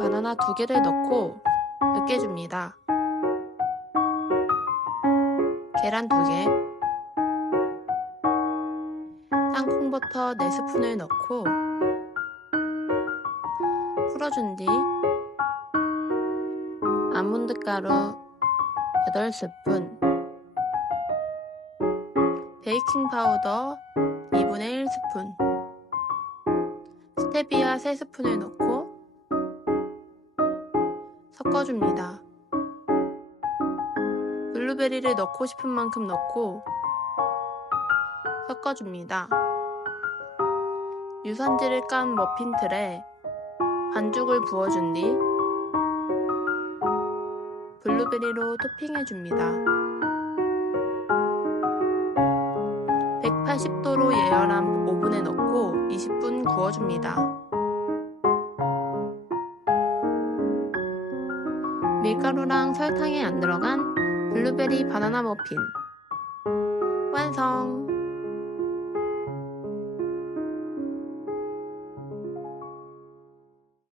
바나나 두 개를 넣고 으깨줍니다. 계란 두 개, 땅콩버터 4스푼을 넣고 풀어준 뒤 아몬드 가루 8스푼 베이킹 파우더 2분의 1스푼 스테비아 3스푼을 넣고 섞어줍니다. 블루베리를 넣고 싶은 만큼 넣고 섞어줍니다. 유산지를 깐 머핀 틀에 반죽을 부어준 뒤 블루베리로 토핑해줍니다. 180도로 예열한 오븐에 넣고 20분 구워줍니다. 밀가루랑 설탕이 안 들어간 블루베리 바나나 머핀 완성!